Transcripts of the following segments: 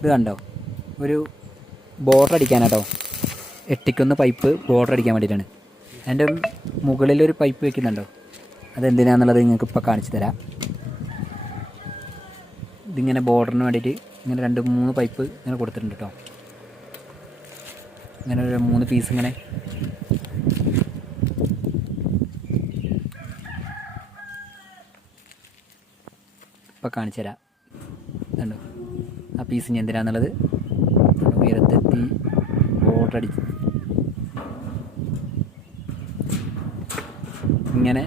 ഇത് കണ്ടോ? ഒരു ബോർഡർ അടിക്കാനാട്ടോ. എട്ടിക്കുന്ന പൈപ്പ് ബോർഡർ അടിക്കാൻ വേണ്ടിയിട്ടാണ് അതിന്റെ മുകളിലൊരു പൈപ്പ് വെക്കുന്നുണ്ടോ? അതെന്തിനാന്നുള്ളത് നിങ്ങൾക്ക് ഇപ്പോൾ കാണിച്ചു തരാം. ഇതിങ്ങനെ ബോർഡറിന് വേണ്ടിയിട്ട് ഇങ്ങനെ രണ്ട് മൂന്ന് പൈപ്പ് ഇങ്ങനെ കൊടുത്തിട്ടുണ്ട് കേട്ടോ ഇങ്ങനെ ഒരു മൂന്ന് പീസ് ഇങ്ങനെ. ഇപ്പോൾ കാണിച്ചു തരാം. കണ്ടോ? ആ പീസ് ഇനി എന്തിനാന്നുള്ളത്? ഉയരത്തെത്തി ബോർഡർ അടിച്ച്. ഇങ്ങനെ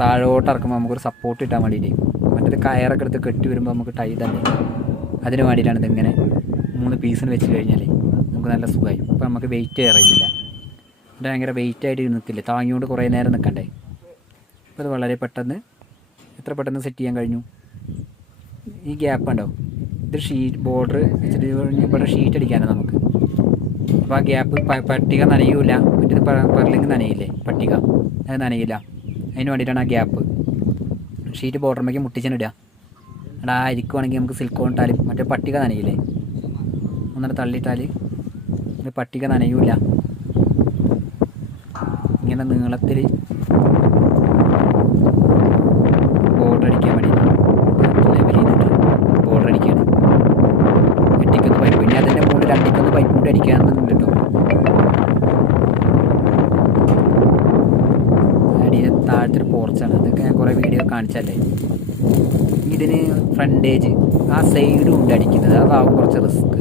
താഴോട്ട് ഇറക്കുമ്പോൾ നമുക്കൊരു സപ്പോർട്ട് കിട്ടാൻ വേണ്ടിയിട്ട് മറ്റൊരു കയറൊക്കെ എടുത്ത് കെട്ടി വരുമ്പോൾ നമുക്ക് ടൈ തന്നെ അതിന് വേണ്ടിയിട്ടാണ് ഇതിങ്ങനെ മൂന്ന് പീസിന് വെച്ച് കഴിഞ്ഞാൽ നമുക്ക് നല്ല സുഖമായി അപ്പോൾ നമുക്ക് വെയിറ്റ് അറിയുന്നില്ല എന്നിട്ട് ഭയങ്കര വെയിറ്റ് ആയിട്ട് നിൽക്കില്ല? താങ്ങിയോണ്ട് കുറേ നേരം നിൽക്കണ്ടേ? അപ്പോൾ അത് വളരെ പെട്ടെന്ന് എത്ര പെട്ടെന്ന് സെറ്റ് ചെയ്യാൻ കഴിഞ്ഞു? ഈ ഗ്യാപ്പ് ഉണ്ടോ? ഇത് ഷീറ്റ് ബോർഡർ ഇച്ചിരി ഇവിടെ ഷീറ്റ് അടിക്കാനാണ് നമുക്ക്. അപ്പോൾ ആ ഗ്യാപ്പ് പട്ടിക നനയൂല. മറ്റേത് പറലിങ് നനയില്ലേ? പട്ടിക. അത് നനയില്ല. അതിന് വേണ്ടിയിട്ടാണ് ആ ഗ്യാപ്പ്. ഷീറ്റ് ബോർഡറിലേക്ക് മുട്ടിച്ചിനിടുക എടാ ഇരിക്കുവാണെങ്കിൽ നമുക്ക് സിൽക്കോൺ ഇട്ടാലും മറ്റേ പട്ടിക നനയില്ലേ? ഒന്നിട്ട് തള്ളിയിട്ടാൽ പട്ടിക നനയൂല. ഇങ്ങനെ നീളത്തിൽ ബോർഡർ അടിക്കാൻ വേണ്ടിയിട്ടാണ് ലെവൽ ചെയ്തിട്ട് ബോർഡർ അടിക്കുകയാണ് എട്ടിക്കൊന്ന് പൈപ്പ് ഇനി അതിന്റെ മുകളിൽ കൂടി അടിക്കാമെന്നുണ്ട് കേട്ടോ അടിയ താഴത്തൊരു പോർച്ചാണ് അതൊക്കെ ഞാൻ കുറേ വീഡിയോ കാണിച്ചല്ലേ ഇതിന് ഫ്രണ്ടേജ് ആ സൈഡ് ഉണ്ട് അടിക്കുന്നത്. അതാവും കുറച്ച് റിസ്ക്